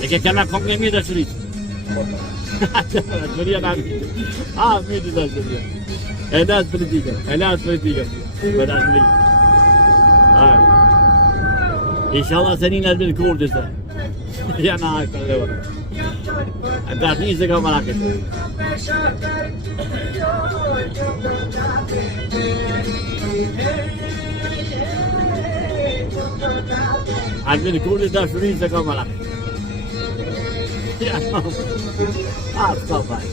E che chiama compagnia da Ciurito. Giuria da Ah, vedi da Giuria. E da politica, Bana Giuria. İnşallah seninle bir Kurdistan. Yana akıllı var. Dağıtın ise kamerak et. Albin Kurdistan şurayı ise kamerak et. Yana. Az kafay.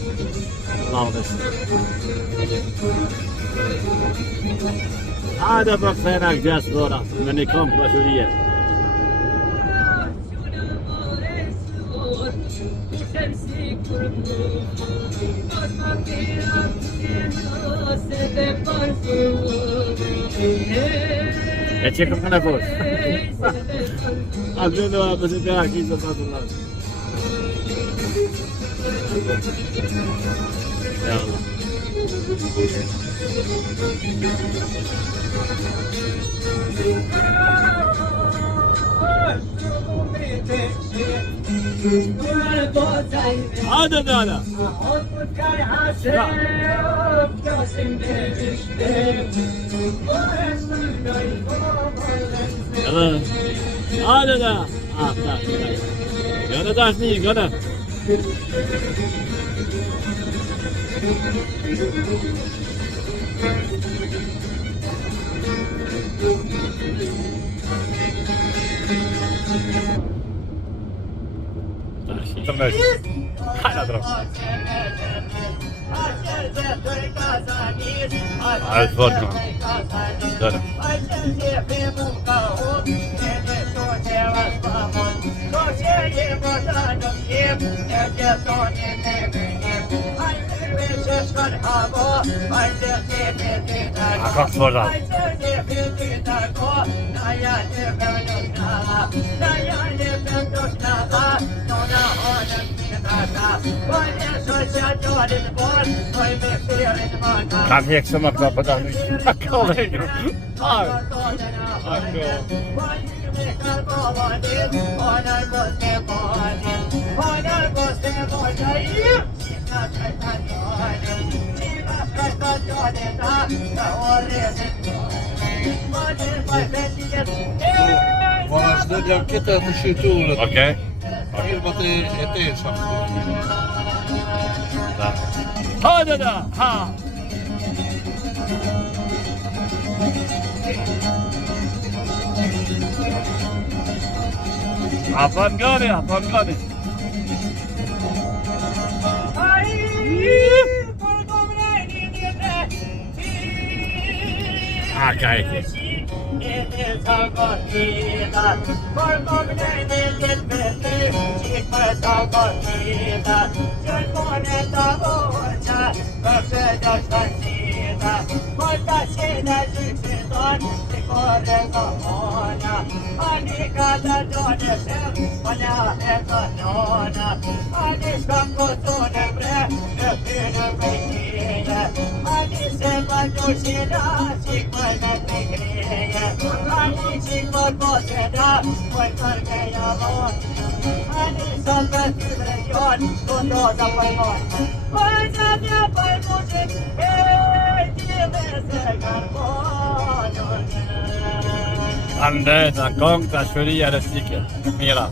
Allah'ım. Hadi bak fena gideceğiz sonra. Beni kompla şuraya. E çekim kana koş. Adını da yapasın bir akıyı satırlar. Ya Allah. Hadi hadi. Hadi da. Ah, da. Gana da değil, gana. Tamam. Hadi bırak. Hadi bırak. Dön. Kalk oradan. Kan heksamak kapıdan kalıyor. Ay. Vamos dar que tá no futuro. Okej. Aquilo bater ET samt. Hadi da. Ha. Afgani. Okej. Ande, da gong, da schwöre ich ja das Dicke. Mira.